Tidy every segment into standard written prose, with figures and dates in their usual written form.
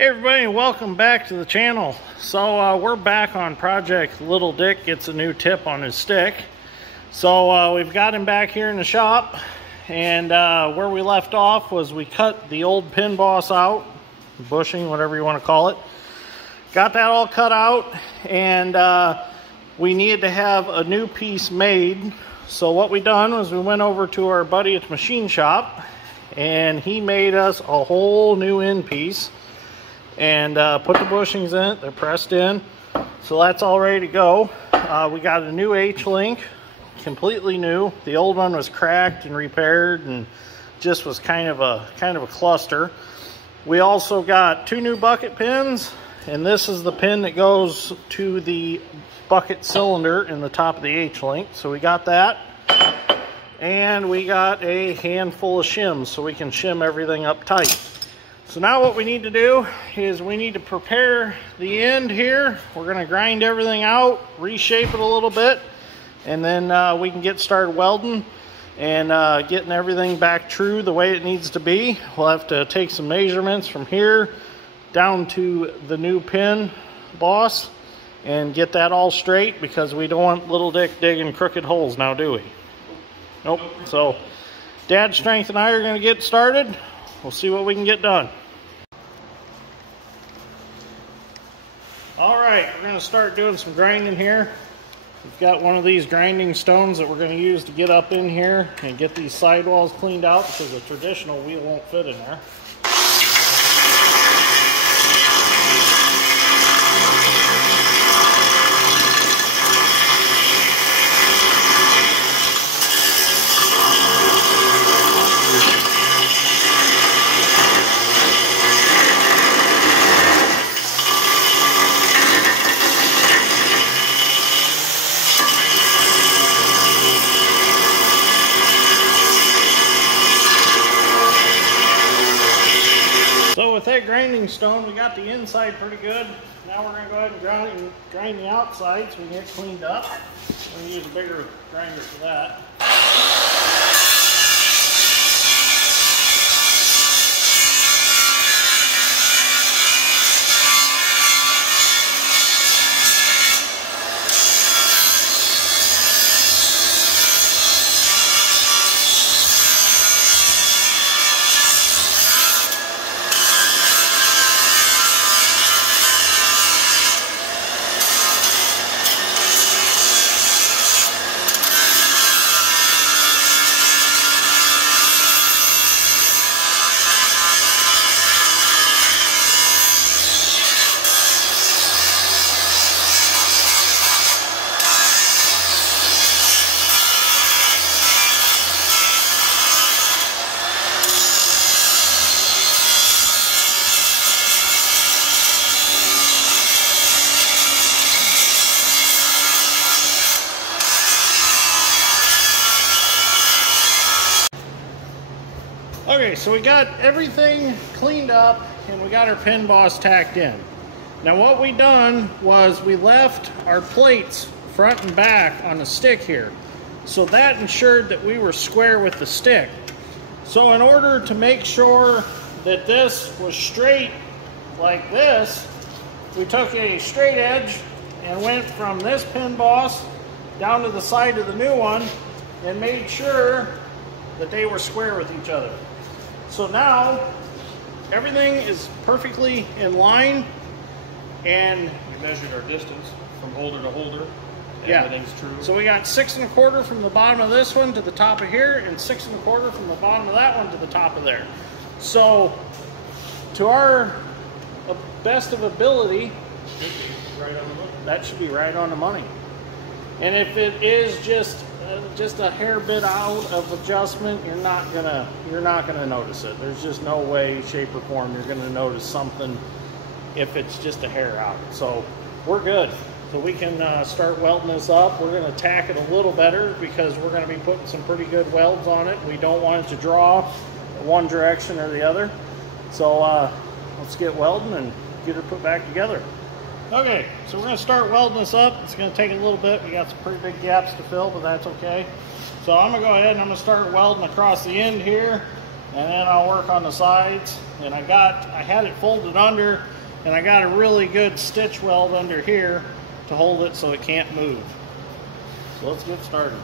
Hey everybody, welcome back to the channel. So we're back on Project Little Dick Gets a New Tip on His Stick. So we've got him back here in the shop, and where we left off was we cut the old pin boss out, bushing, whatever you want to call it. Got that all cut out, and we needed to have a new piece made. So what we done was we went over to our buddy at the machine shop, and he made us a whole new end piece. And put the bushings in it. They're pressed in, so that's all ready to go. We got a new H-link, completely new. The old one was cracked and repaired and just was kind of a cluster. We also got two new bucket pins, and this is the pin that goes to the bucket cylinder in the top of the H-link. So we got that, and we got a handful of shims so we can shim everything up tight. So now what we need to do is we need to prepare the end here. We're going to grind everything out, reshape it a little bit, and then we can get started welding and getting everything back true the way it needs to be. We'll have to take some measurements from here down to the new pin boss and get that all straight, because we don't want Little Dick digging crooked holes now, do we? Nope. So Dad Strength and I are going to get started. We'll see what we can get done. All right, we're going to start doing some grinding here. We've got one of these grinding stones that we're going to use to get up in here and get these sidewalls cleaned out, because a traditional wheel won't fit in there. So with that grinding stone, we got the inside pretty good. Now we're going to go ahead and grind the outside so we can get cleaned up. We're going to use a bigger grinder for that. Okay, so we got everything cleaned up and we got our pin boss tacked in. Now what we done was we left our plates front and back on the stick here. So that ensured that we were square with the stick. So in order to make sure that this was straight like this, we took a straight edge and went from this pin boss down to the side of the new one and made sure that they were square with each other. So now everything is perfectly in line, and we measured our distance from holder to holder. Yeah, everything's true. So we got 6 1/4 from the bottom of this one to the top of here, and 6 1/4 from the bottom of that one to the top of there. So to our best of ability, right on the money. That should be right on the money. And if it is just a hair bit out of adjustment, you're not gonna notice it. There's just no way, shape, or form you're gonna notice something if it's just a hair out. So we're good. So we can start welding this up. We're gonna tack it a little better because we're gonna be putting some pretty good welds on it. We don't want it to draw one direction or the other. So let's get welding and get her put back together. Okay, so we're going to start welding this up. It's going to take a little bit. We got some pretty big gaps to fill, but that's okay. So I'm going to go ahead and I'm going to start welding across the end here, and then I'll work on the sides, and I had it folded under, and I got a really good stitch weld under here to hold it so it can't move. So let's get started.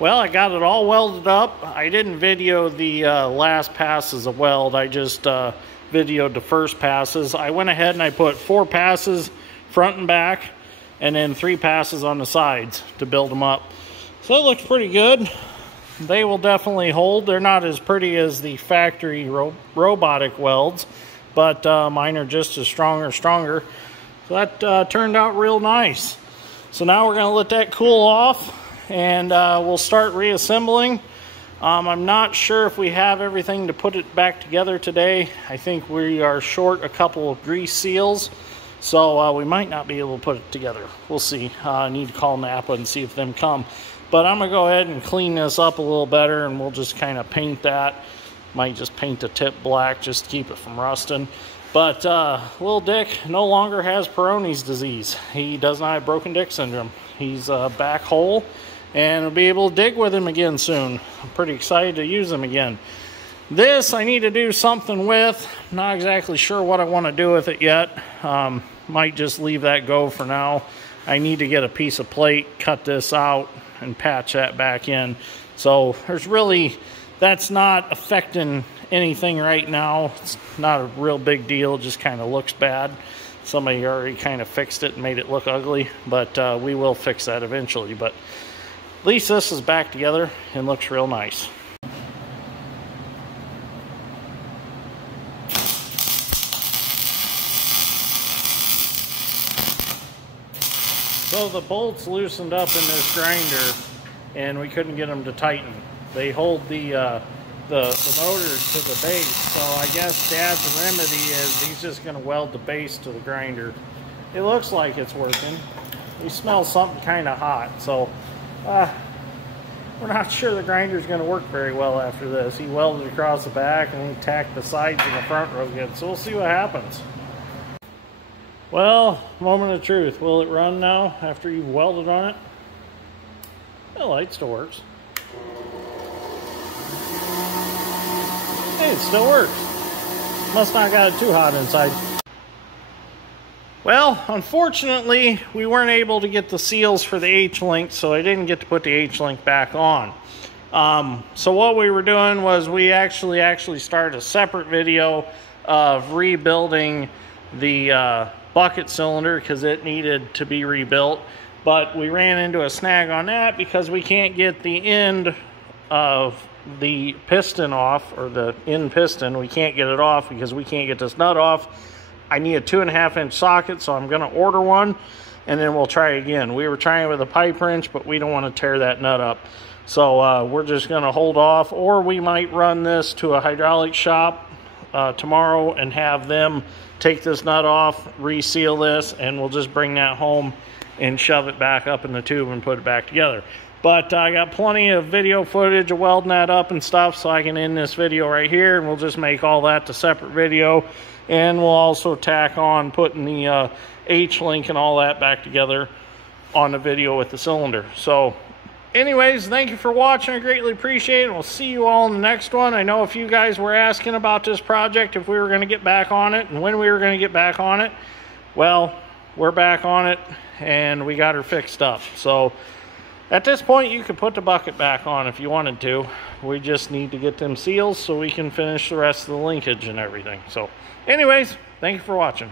Well, I got it all welded up. I didn't video the last passes of weld. I just videoed the first passes. I went ahead and I put 4 passes front and back, and then 3 passes on the sides to build them up. So it looks pretty good. They will definitely hold. They're not as pretty as the factory robotic welds, but mine are just as stronger. So that turned out real nice. So now we're going to let that cool off, and we'll start reassembling. I'm not sure if we have everything to put it back together today. I think we are short a couple of grease seals, So we might not be able to put it together. We'll see. I need to call Napa and see if them come. But I'm going to go ahead and clean this up a little better, and we'll just kind of paint that. Might just paint the tip black just to keep it from rusting. But little Dick no longer has Peyronie's disease. He does not have broken dick syndrome. He's back whole, and I'll be able to dig with him again soon. I'm pretty excited to use him again. This I need to do something with. I'm not exactly sure what I want to do with it yet. Might just leave that go for now. I need to get a piece of plate, cut this out, and patch that back in. So there's really, that's not affecting anything right now. It's not a real big deal. It just kind of looks bad. Somebody already kind of fixed it and made it look ugly, but we will fix that eventually. But at least this is back together and looks real nice. So the bolts loosened up in this grinder, and we couldn't get them to tighten. They hold the motors to the base, so I guess Dad's remedy is he's just going to weld the base to the grinder. It looks like it's working. We smell something kind of hot, so we're not sure the grinder's going to work very well after this. He welded across the back and he tacked the sides and the front real good, so we'll see what happens. Well, moment of truth. Will it run now after you've welded on it? The light still works. Hey, it still works. Must not got it too hot inside. Well, unfortunately, we weren't able to get the seals for the H-link, so I didn't get to put the H-link back on. So what we were doing was we actually started a separate video of rebuilding the bucket cylinder because it needed to be rebuilt, but we ran into a snag on that because we can't get the end of the piston off, or the end piston. We can't get it off because we can't get this nut off. I need a 2.5-inch socket, so I'm going to order one and then we'll try again. We were trying with a pipe wrench, but we don't want to tear that nut up, so we're just going to hold off, or we might run this to a hydraulic shop tomorrow and have them take this nut off, reseal this, and we'll just bring that home and shove it back up in the tube and put it back together. But I got plenty of video footage of welding that up and stuff, so I can end this video right here, and we'll just make all that a separate video, and we'll also tack on putting the H-link and all that back together on the video with the cylinder. So anyways, thank you for watching. I greatly appreciate it. We'll see you all in the next one. I know a few guys were asking about this project, if we were going to get back on it and when we were going to get back on it. Well, we're back on it and we got her fixed up. So at this point, you could put the bucket back on if you wanted to. We just need to get them seals so we can finish the rest of the linkage and everything. So anyways, thank you for watching.